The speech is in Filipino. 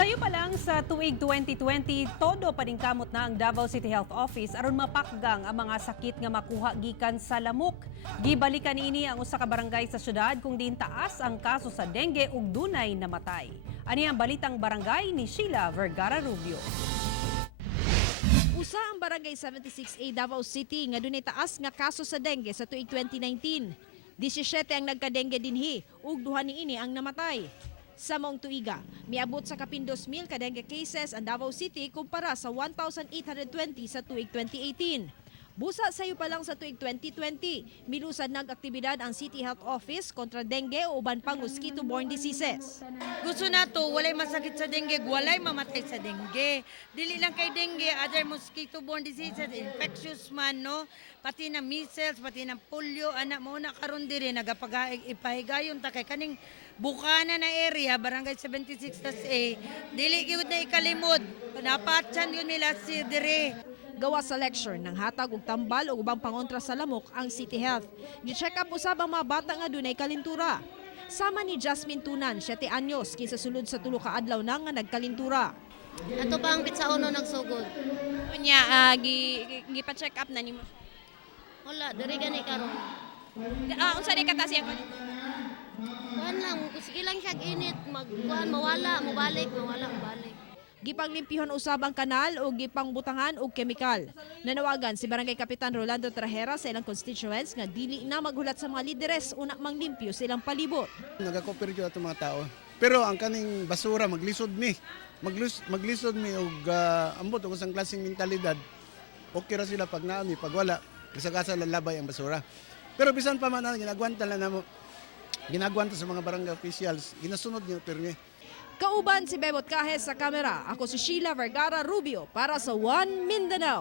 Sayo pa lang sa tuig 2020, todo paningkamot na ang Davao City Health Office aron mapakgang ang mga sakit nga makuha gikan sa lamok. Gibalikan niini ang usa ka barangay sa syudad kung diin taas ang kaso sa dengue ug dunay namatay. Ani ang balitang barangay ni Sheila Vergara Rubio. Usa ang barangay 76A Davao City nga dunay taas nga kaso sa dengue sa tuig 2019. 17 ang nagka-dengue dinhi ug duha niini ang namatay. Sa maong tuiga, miabot sa kapindos 2,000 ka dengue cases ang Davao City kumpara sa 1,820 sa tuig 2018. Busa sayo pa lang sa tuig 2020, milusad nag-aktibidad ang City Health Office kontra dengue o uban pang mosquito-borne diseases. Gusto na to, walay masakit sa dengue, walay mamatay sa dengue. Dili lang kay dengue, other mosquito-borne diseases, infectious man, no? Pati na measles, pati na polio, anak mo na karon diri nagapahigayon ta kay kaning bukana na area, barangay 76A, dili gyud na ikalimod. Napatsan yun nila si dire. Gawa sa lecture ng hatag og tambal o ubang pangontra sa lamok ang City Health. Gi-check up usab ang mga bata nga dunay kalintura. Sama ni Jasmine Tunan, 7 anyos, kinsa sulod sa tulo ka adlaw na nga nagkalintura. Ato pa ang pitsa uno nagsugod. Unya, gipa-check up na nimo. Wala, diri gani karon. Unsa di kata siya? Kuan lang, sige lang siya init, magkuan mawala, mabalik, mawala, mabalik. Gipanglimpihon usab ang kanal o gipangbutangan og kemikal. Nanawagan si Barangay Kapitan Rolando Trajera sa ilang constituents nga dili na maghulat sa mga lideres una manglimpyo sa ilang palibot. Nagakopir jud ato mga tao. Pero ang kaning basura maglisod mi. Maglisod mi og ambot og isang klaseng mentalidad. Okay ra sila pag naami, pag wala, bisag-asa lalabay ang basura. Pero bisan pa man ginagwanta lang namo. Ginagwanta sa mga barangay officials, ginasunod niyo pirmi. Kauban si Bebot Kahes sa kamera. Ako si Sheila Vergara Rubio para sa One Mindanao.